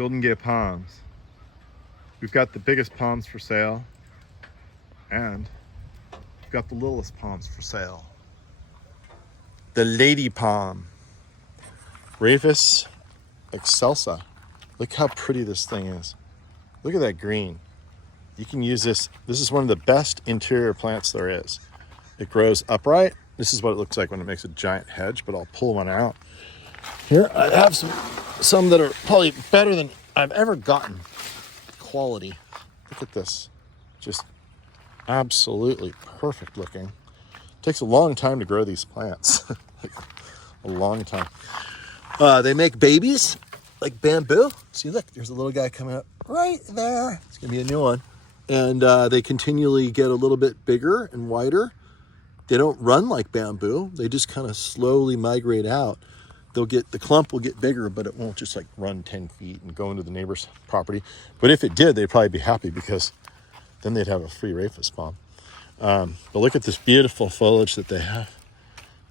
Golden Gate Palms. We've got the biggest palms for sale, and we've got the littlest palms for sale. The lady palm, Rhapis excelsa. Look how pretty this thing is. Look at that green. You can use this. This is one of the best interior plants there is. It grows upright. This is what it looks like when it makes a giant hedge, but I'll pull one out. Here I have some that are probably better than I've ever gotten. Quality. Look at this. Just absolutely perfect looking. It takes a long time to grow these plants. Like, a long time. They make babies like bamboo. See, look, there's a little guy coming up right there. It's gonna be a new one. And they continually get a little bit bigger and wider. They don't run like bamboo. They just kind of slowly migrate out. The clump will get bigger, but it won't just like run 10 feet and go into the neighbor's property. But if it did, they'd probably be happy because then they'd have a free Rhapis palm. But look at this beautiful foliage that they have.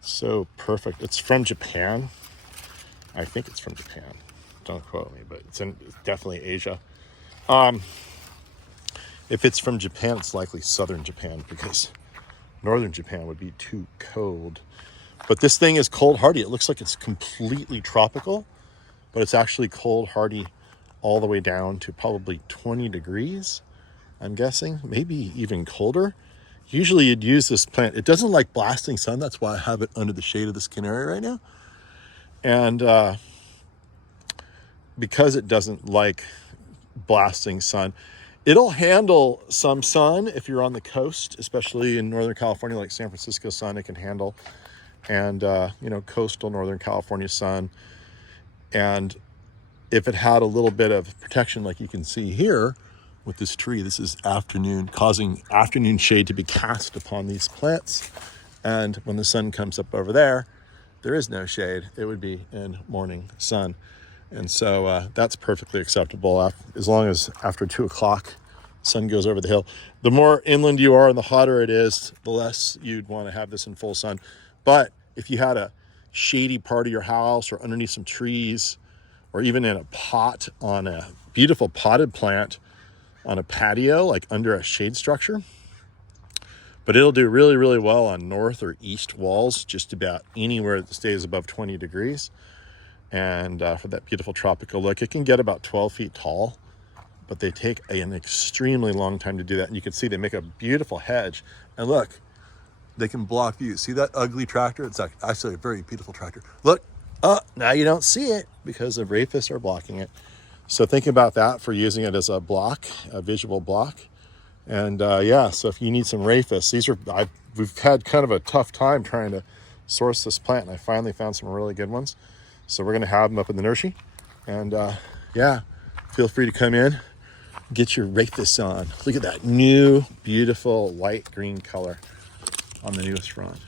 So perfect. It's from Japan. I think it's from Japan. Don't quote me, but it's definitely Asia. If it's from Japan, it's likely southern Japan because northern Japan would be too cold. But this thing is cold hardy. It looks like it's completely tropical, but it's actually cold hardy all the way down to probably 20 degrees, I'm guessing, maybe even colder. Usually you'd use this plant. It doesn't like blasting sun. That's why I have it under the shade of this canary right now. And because it doesn't like blasting sun, it'll handle some sun if you're on the coast, especially in Northern California, like San Francisco sun, it can handle. And, coastal Northern California sun. And if it had a little bit of protection, like you can see here with this tree, this is afternoon, causing afternoon shade to be cast upon these plants. And when the sun comes up over there, there is no shade. It would be in morning sun. And so that's perfectly acceptable as long as after 2 o'clock, sun goes over the hill. The more inland you are and the hotter it is, the less you'd want to have this in full sun. But if you had a shady part of your house or underneath some trees, or even in a pot on a beautiful potted plant on a patio, like under a shade structure, but it'll do really, really well on north or east walls, just about anywhere that stays above 20 degrees. And for that beautiful tropical look, it can get about 12 feet tall, but they take an extremely long time to do that. And you can see they make a beautiful hedge. And look, they can block view. See that ugly tractor? It's actually a very beautiful tractor. Look, now you don't see it because the Rhapis are blocking it. So think about that for using it as a block, a visual block. And so if you need some Rhapis, we've had kind of a tough time trying to source this plant, and I finally found some really good ones. So we're gonna have them up in the nursery. And feel free to come in, get your Rhapis on. Look at that new, beautiful light green color on the newest frond.